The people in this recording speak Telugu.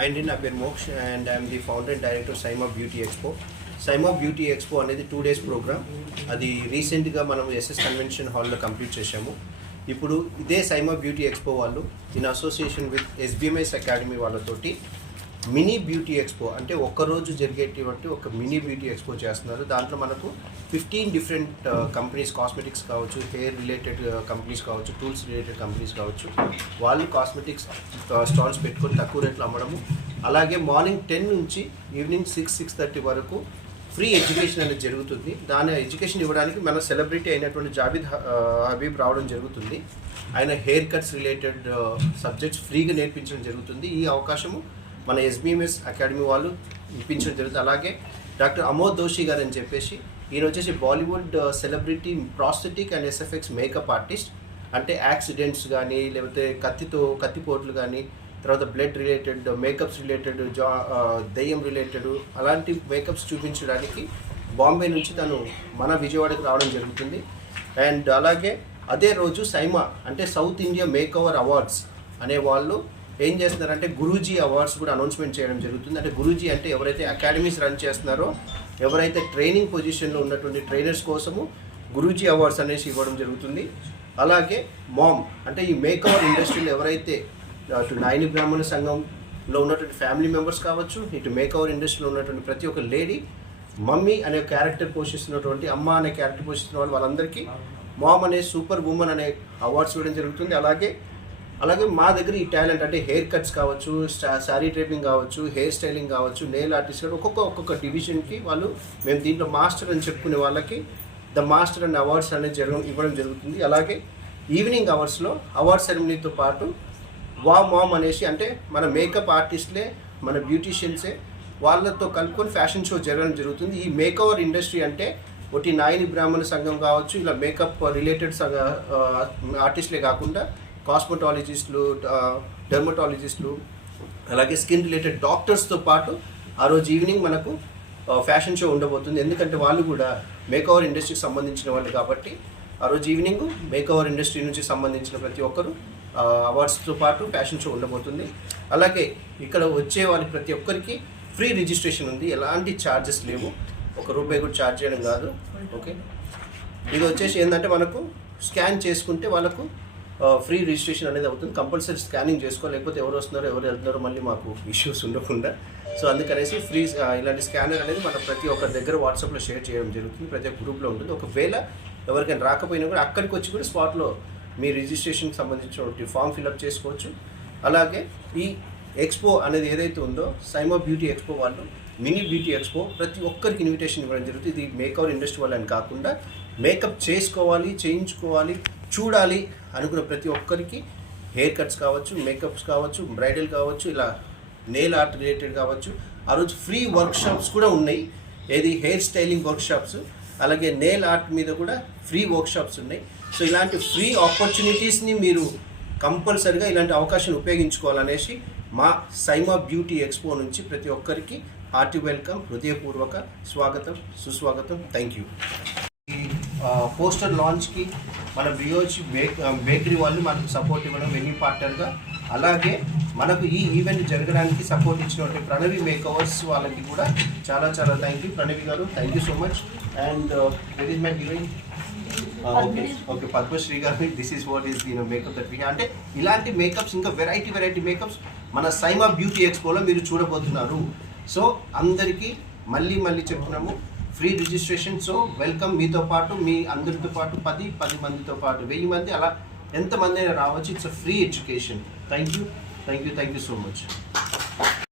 అండ్ నా పేరు Moksh and I'm the founder and director Saima beauty expo. Saima beauty expo అనేది 2 days ప్రోగ్రామ్. అది రీసెంట్గా మనం ఎస్ఎస్ కన్వెన్షన్ హాల్లో కంప్లీట్ చేశాము. ఇప్పుడు ఇదే సైమా బ్యూటీ ఎక్స్పో వాళ్ళు in association with SBMS academy వాళ్ళతోటి మినీ బ్యూటీ ఎక్స్పో అంటే ఒక్కరోజు జరిగేటువంటి ఒక మినీ బ్యూటీ ఎక్స్పో చేస్తున్నారు. దాంట్లో మనకు 15 డిఫరెంట్ కంపెనీస్, కాస్మెటిక్స్ కావచ్చు, హెయిర్ రిలేటెడ్ కంపెనీస్ కావచ్చు, టూల్స్ రిలేటెడ్ కంపెనీస్ కావచ్చు, వాళ్ళు కాస్మెటిక్స్ స్టాల్స్ పెట్టుకొని తక్కువ రేట్లు అమ్మడము. అలాగే మార్నింగ్ 10 నుంచి ఈవినింగ్ 6-6:30 వరకు ఫ్రీ ఎడ్యుకేషన్ అనేది జరుగుతుంది. దాని ఎడ్యుకేషన్ ఇవ్వడానికి మన సెలబ్రిటీ అయినటువంటి జావేద్ హబీబ్ రావడం జరుగుతుంది. ఆయన హెయిర్ కట్స్ రిలేటెడ్ సబ్జెక్ట్స్ ఫ్రీగా నేర్పించడం జరుగుతుంది. ఈ అవకాశము మన ఎస్బిఎంఎస్ అకాడమీ వాళ్ళు ఇప్పించడం జరుగుతుంది. అలాగే డాక్టర్ అమోద్ దోషి గారు అని చెప్పేసి ఈయన వచ్చేసి Bollywood celebrity prosthetic and SFX makeup artist. అంటే యాక్సిడెంట్స్ కానీ, లేకపోతే కత్తిపోట్లు కానీ, తర్వాత బ్లడ్ రిలేటెడ్ మేకప్స్ రిలేటెడ్, దయ్యం రిలేటెడ్ అలాంటి మేకప్స్ చూపించడానికి బాంబే నుంచి తను మన విజయవాడకు రావడం జరుగుతుంది. అండ్ అలాగే అదే రోజు సైమా అంటే south India make over awards అనే వాళ్ళు ఏం చేస్తున్నారంటే గురూజీ అవార్డ్స్ కూడా అనౌన్స్మెంట్ చేయడం జరుగుతుంది. అంటే గురూజీ అంటే ఎవరైతే అకాడమీస్ రన్ చేస్తున్నారో, ఎవరైతే ట్రైనింగ్ పొజిషన్లో ఉన్నటువంటి ట్రైనర్స్ కోసము గురూజీ అవార్డ్స్ అనేసి ఇవ్వడం జరుగుతుంది. అలాగే మామ్ అంటే ఈ మేక్ ఓవర్ ఇండస్ట్రీలో ఎవరైతే అటు నాయని బ్రాహ్మణ సంఘంలో ఉన్నటువంటి ఫ్యామిలీ మెంబర్స్ కావచ్చు, ఇటు మేక్ ఓవర్ ఇండస్ట్రీలో ఉన్నటువంటి ప్రతి ఒక్క లేడీ మమ్మీ అనే క్యారెక్టర్ పోషిస్తున్నటువంటి, అమ్మ అనే క్యారెక్టర్ పోషిస్తున్న వాళ్ళందరికీ మామ్ అనే సూపర్ ఉమెన్ అనే అవార్డ్స్ ఇవ్వడం జరుగుతుంది. అలాగే మా దగ్గర ఈ టాలెంట్ అంటే హెయిర్ కట్స్ కావచ్చు, శారీ డ్రేపింగ్ కావచ్చు, హెయిర్ స్టైలింగ్ కావచ్చు, నెయిల్ ఆర్టిస్ట్ ఒక్కొక్క డివిజన్కి వాళ్ళు మేము దీంట్లో మాస్టర్ అని చెప్పుకునే వాళ్ళకి ద మాస్టర్ అండ్ అవార్డ్స్ అనేది ఇవ్వడం జరుగుతుంది. అలాగే ఈవినింగ్ అవర్స్లో అవార్డ్ సెరమనీతో పాటు మామ్ అనేసి అంటే మన మేకప్ ఆర్టిస్ట్లే, మన బ్యూటీషియన్సే వాళ్ళతో కలుపుకొని ఫ్యాషన్ షో జరగడం జరుగుతుంది. ఈ మేక్ ఓవర్ ఇండస్ట్రీ అంటే ఒకటి నాయని బ్రాహ్మణ సంఘం కావచ్చు, ఇలా మేకప్ రిలేటెడ్ ఆర్టిస్ట్లే కాకుండా కాస్మెటాలజిస్టులు, డెర్మటాలజిస్టులు, అలాగే స్కిన్ రిలేటెడ్ డాక్టర్స్తో పాటు ఆ రోజు ఈవినింగ్ మనకు ఫ్యాషన్ షో ఉండబోతుంది. ఎందుకంటే వాళ్ళు కూడా మేక్ ఓవర్ ఇండస్ట్రీకి సంబంధించిన వాళ్ళు కాబట్టి ఆ రోజు ఈవినింగ్ మేక్ ఓవర్ ఇండస్ట్రీ నుంచి సంబంధించిన ప్రతి ఒక్కరు అవార్డ్స్తో పాటు ఫ్యాషన్ షో ఉండబోతుంది. అలాగే ఇక్కడ వచ్చే వాళ్ళకి ప్రతి ఒక్కరికి ఫ్రీ రిజిస్ట్రేషన్ ఉంది. ఎలాంటి ఛార్జెస్ లేవు, ₹1 కూడా ఛార్జ్ చేయడం కాదు. ఓకే, ఇది వచ్చేసి ఏంటంటే మనకు స్కాన్ చేసుకుంటే వాళ్ళకు ఫ్రీ రిజిస్ట్రేషన్ అనేది అవుతుంది. కంపల్సరీ స్కానింగ్ చేసుకోవాలి, లేకపోతే ఎవరు వస్తున్నారో ఎవరు వెళ్తున్నారో మళ్ళీ మాకు ఇష్యూస్ ఉండకుండా. సో అందుకనేసి ఫ్రీ ఇలాంటి స్కానర్ అనేది మన ప్రతి ఒక్కరి దగ్గర వాట్సాప్లో షేర్ చేయడం జరుగుతుంది. ప్రతి ఒక్క గ్రూప్లో ఉంటుంది. ఒకవేళ ఎవరికైనా రాకపోయినా కూడా అక్కడికి వచ్చి కూడా స్పాట్లో మీ రిజిస్ట్రేషన్కి సంబంధించిన ఫామ్ ఫిల్అప్ చేసుకోవచ్చు. అలాగే ఈ ఎక్స్పో అనేది ఏదైతే ఉందో సైమా బ్యూటీ ఎక్స్పో వాళ్ళు మినీ బ్యూటీ ఎక్స్పో ప్రతి ఒక్కరికి ఇన్విటేషన్ ఇవ్వడం జరుగుతుంది. ఇది మేక్ ఓవర్ ఇండస్ట్రీ వాళ్ళని కాకుండా మేకప్ చేసుకోవాలి, చేయించుకోవాలి, చూడాలి అనుకున్న ప్రతి ఒక్కరికి హెయిర్ కట్స్ కావచ్చు, మేకప్స్ కావచ్చు, బ్రైడల్ కావచ్చు, ఇలా నెయిల్ ఆర్ట్ రిలేటెడ్ కావచ్చు. ఆ రోజు ఫ్రీ వర్క్షాప్స్ కూడా ఉన్నాయి. ఏది హెయిర్ స్టైలింగ్ వర్క్షాప్స్, అలాగే నెయిల్ ఆర్ట్ మీద కూడా ఫ్రీ వర్క్షాప్స్ ఉన్నాయి. సో ఇలాంటి ఫ్రీ ఆపర్చునిటీస్ని మీరు కంపల్సరిగా ఇలాంటి అవకాశాన్ని ఉపయోగించుకోవాలనేసి మా సైమా బ్యూటీ ఎక్స్పో నుంచి ప్రతి ఒక్కరికి హార్టీ వెల్కమ్, హృదయపూర్వక స్వాగతం, సుస్వాగతం. Thank you. ఈ పోస్టర్ లాంచ్కి మన బ్రియోచ్ బేకరీ వాళ్ళు మనకు సపోర్ట్ ఇవ్వడం వెన్యూ పార్ట్నర్గా, అలాగే మనకు ఈ ఈవెంట్ జరగడానికి సపోర్ట్ ఇచ్చినటువంటి ప్రణవి మేకవర్స్ వాళ్ళకి కూడా చాలా చాలా థ్యాంక్ యూ. ప్రణవి గారు, thank you so much. And where is my heroine? Okay, Padmashri గారు. This is what is makeup that we అంటే ఇలాంటి మేకప్స్ ఇంకా వెరైటీ మేకప్స్ మన సైమా బ్యూటీ ఎక్స్పోలో మీరు చూడబోతున్నారు. సో అందరికీ మళ్ళీ చెప్తున్నాము, ఫ్రీ రిజిస్ట్రేషన్. So welcome. మీతో పాటు మీ అందరితో పాటు 10 మందితో పాటు 1000 మంది అలా ఎంతమంది అయినా రావచ్చు. It's a free education. Thank you so much.